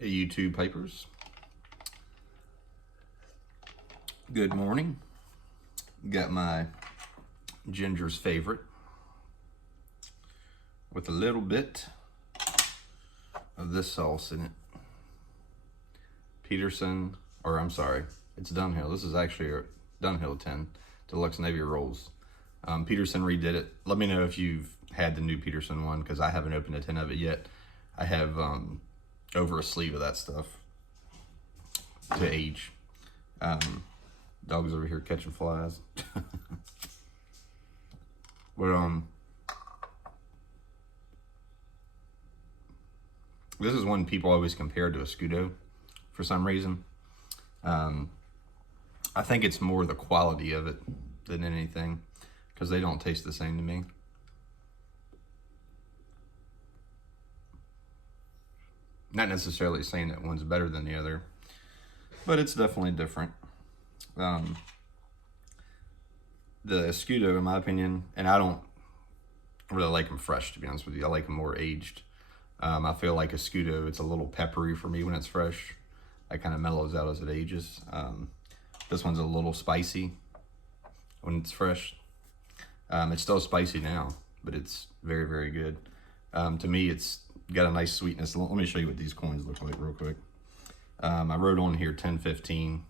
Hey, YouTube papers. Good morning. Got my ginger's favorite with a little bit of this sauce in it. Peterson, or I'm sorry, it's Dunhill. This is actually a Dunhill 10 Deluxe Navy Rolls. Peterson redid it. Let me know if you've had the new Peterson one, because I haven't opened a tin of it yet. I have over a sleeve of that stuff to age. Dog's over here catching flies. But this is one people always compare to a Scudo for some reason. I think it's more the quality of it than anything, because they don't taste the same to me. Not necessarily saying that one's better than the other, but it's definitely different. The Scudo, in my opinion, and I don't really like them fresh, to be honest with you. I like them more aged. I feel like a Scudo, it's a little peppery for me when it's fresh. It kind of mellows out as it ages. This one's a little spicy when it's fresh. It's still spicy now, but it's very, very good. To me, it's got a nice sweetness. Let me show you what these coins look like real quick. I wrote on here 1015.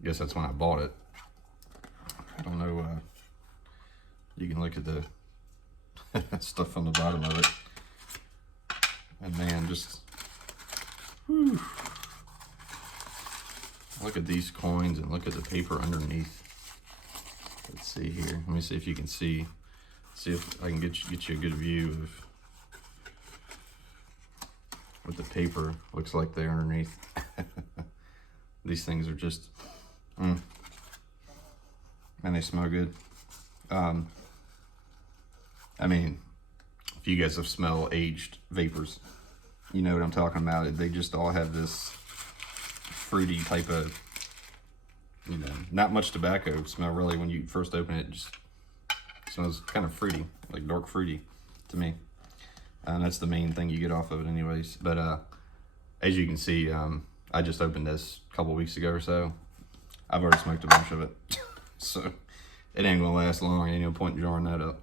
I guess that's when I bought it. I don't know. You can look at the stuff on the bottom of it. And man, just whew. Look at these coins and look at the paper underneath. Let's see here. Let me see if you can see. See if I can get you a good view of what the paper looks like there underneath. These things are just, and they smell good. I mean, if you guys have smelled aged vapors, you know what I'm talking about. They just all have this fruity type of, not much tobacco smell really. When you first open it, just smells kind of fruity, like dark fruity to me. And that's the main thing you get off of it anyways. But as you can see, I just opened this a couple weeks ago or so. I've already smoked a bunch of it. So it ain't gonna last long. Ain't no point in jarring that up.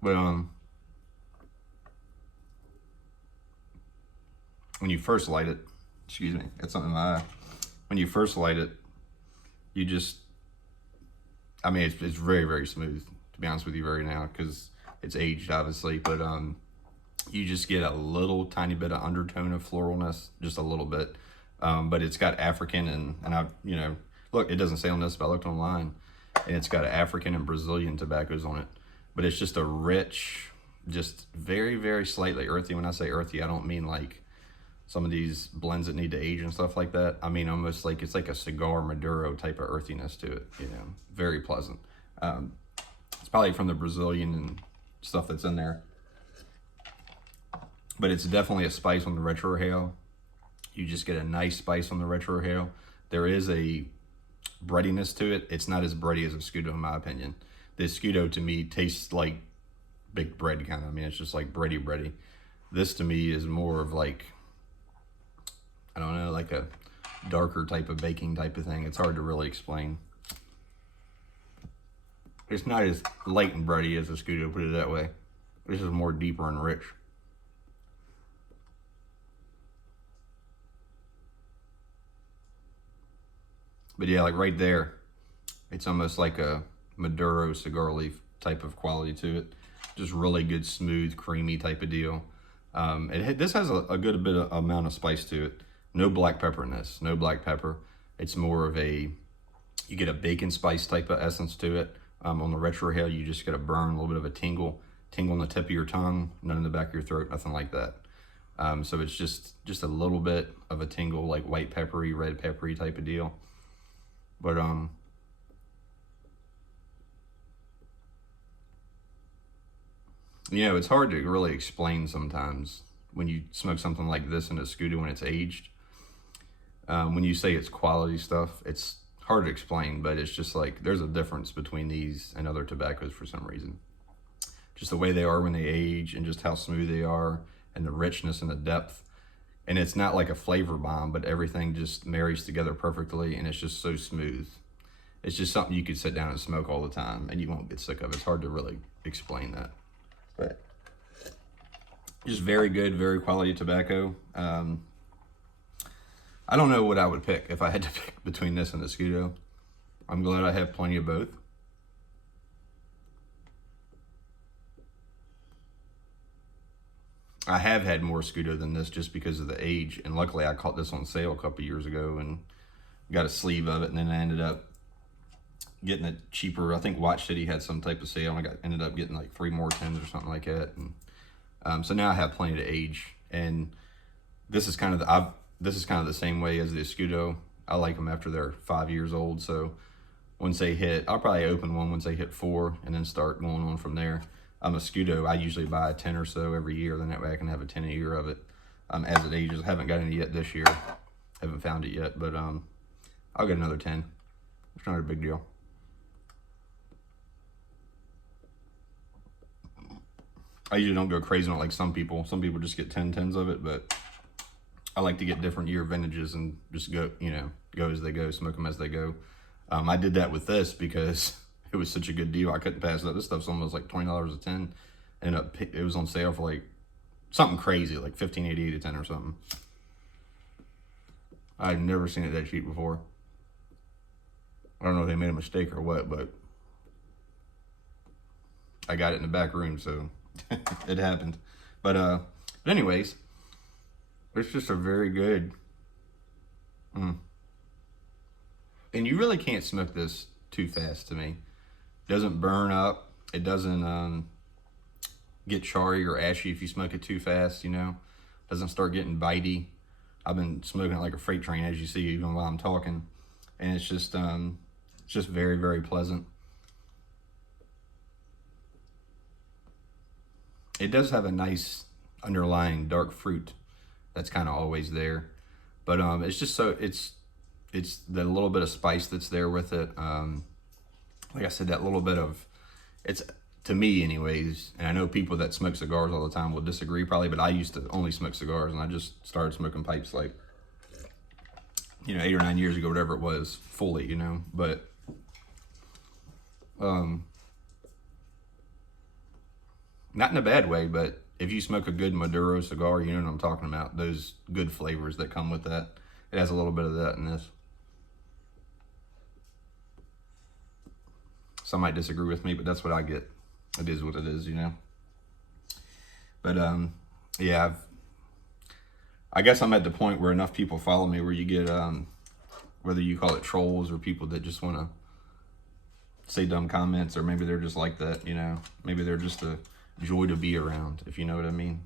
But when you first light it, excuse me, got something in my eye. When you first light it, you just, I mean, it's very, very smooth, to be honest with you right now, because it's aged obviously, but you just get a little tiny bit of undertone of floralness, just a little bit. But it's got African and I, look, it doesn't say on this, but I looked online, and it's got African and Brazilian tobaccos on it. But it's just a rich, just very, very slightly earthy. When I say earthy, I don't mean like some of these blends that need to age and stuff like that. I mean almost like it's like a cigar Maduro type of earthiness to it, very pleasant. It's probably from the Brazilian and stuff that's in there. But it's definitely a spice on the retrohale. You just get a nice spice on the retrohale. There is a breadiness to it. It's not as bready as a Scudo in my opinion. This Scudo to me tastes like baked bread kind of. I mean, it's just like bready. This to me is more of like, I don't know, like a darker type of baking type of thing. It's hard to really explain. It's not as light and bready as a Scudo, put it that way. This is more deeper and rich. But yeah, like right there, it's almost like a Maduro cigar leaf type of quality to it. Just really good, smooth, creamy type of deal. This has a good bit of amount of spice to it. No black pepper in this, no black pepper. It's more of a, you get a bacon spice type of essence to it. On the retrohale, you just get a burn, a little bit of a tingle on the tip of your tongue, none in the back of your throat, nothing like that. So it's just a little bit of a tingle, like white peppery, red peppery type of deal. But it's hard to really explain sometimes when you smoke something like this in a Scudo when it's aged. When you say it's quality stuff, it's hard to explain, but it's just like there's a difference between these and other tobaccos for some reason. Just the way they are when they age and just how smooth they are and the richness and the depth. And it's not like a flavor bomb, but everything just marries together perfectly, and it's just so smooth. It's just something you could sit down and smoke all the time, and you won't get sick of. It's hard to really explain that. But just very good, very quality tobacco. I don't know what I would pick if I had to pick between this and the Scudo. I'm glad I have plenty of both. I have had more Scudo than this just because of the age, and luckily I caught this on sale a couple years ago and got a sleeve of it, and then I ended up getting it cheaper. I think Watch City had some type of sale, and ended up getting like 3 more 10s or something like that. And so now I have plenty to age, and this is kind of the same way as the Scudo. I like them after they're 5 years old. So once they hit, I'll probably open one once they hit 4, and then start going on from there. A Scudo, I usually buy a 10 or so every year, then that way I can have a 10 a year of it as it ages. I haven't got any yet this year, haven't found it yet, but I'll get another 10. It's not a big deal. I usually don't go crazy on it like some people. Some people just get 10s of it, but I like to get different year vintages and just go, go as they go, smoke them as they go. I did that with this because it was such a good deal. I couldn't pass it up. This stuff's almost like $20 a 10. It was on sale for like something crazy, like $15.88 a 10 or something. I've never seen it that cheap before. I don't know if they made a mistake or what, but I got it in the back room, so it happened. But anyways, it's just a very good. And you really can't smoke this too fast to me. It doesn't burn up. It doesn't get charry or ashy if you smoke it too fast, Doesn't start getting bitey. I've been smoking it like a freight train, as you see, even while I'm talking. And it's just very, very pleasant. It does have a nice underlying dark fruit that's kind of always there. But it's just so, it's the little bit of spice that's there with it. Like I said, that little bit of, it's, to me anyways, and I know people that smoke cigars all the time will disagree probably, but I used to only smoke cigars, and I just started smoking pipes like, 8 or 9 years ago, whatever it was, fully, but not in a bad way, but if you smoke a good Maduro cigar, you know what I'm talking about, those good flavors that come with that. It has a little bit of that in this. Some might disagree with me, but that's what I get. It is what it is, But yeah, I guess I'm at the point where enough people follow me where you get, whether you call it trolls or people that just want to say dumb comments, or maybe they're just like that, Maybe they're just a joy to be around, if you know what I mean.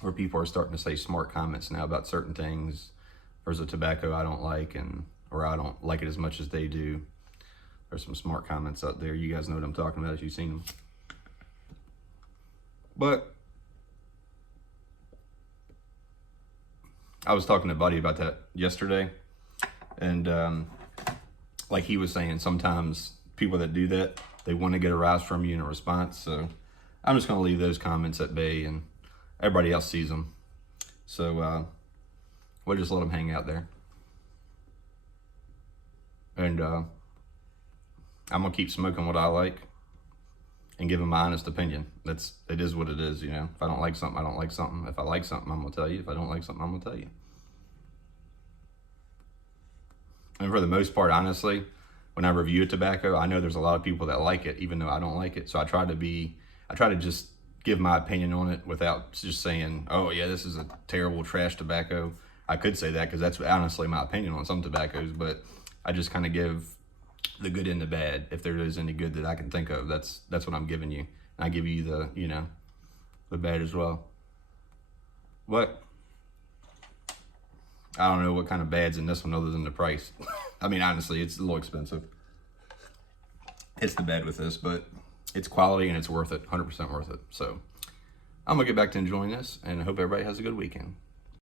Where people are starting to say smart comments now about certain things. There's a tobacco I don't like, or I don't like it as much as they do. There's some smart comments out there. You guys know what I'm talking about if you've seen them. But I was talking to Buddy about that yesterday, and like he was saying, sometimes people that do that, they want to get a rise from you in a response. So I'm just going to leave those comments at bay, and everybody else sees them. So we'll just let them hang out there. And I'm going to keep smoking what I like and giving my honest opinion. It is what it is, If I don't like something, I don't like something. If I like something, I'm going to tell you. If I don't like something, I'm going to tell you. And for the most part, honestly, when I review a tobacco, I know there's a lot of people that like it, even though I don't like it. So I try to just give my opinion on it without just saying, oh yeah, this is a terrible trash tobacco. I could say that because that's honestly my opinion on some tobaccos, but I just kind of give the good and the bad. If there is any good that I can think of, that's what I'm giving you. And I give you the, the bad as well. But I don't know what kind of bad's in this one other than the price. I mean, honestly, it's a little expensive. It's the bad with this, but it's quality and it's worth it, 100% worth it. So I'm gonna get back to enjoying this, and I hope everybody has a good weekend.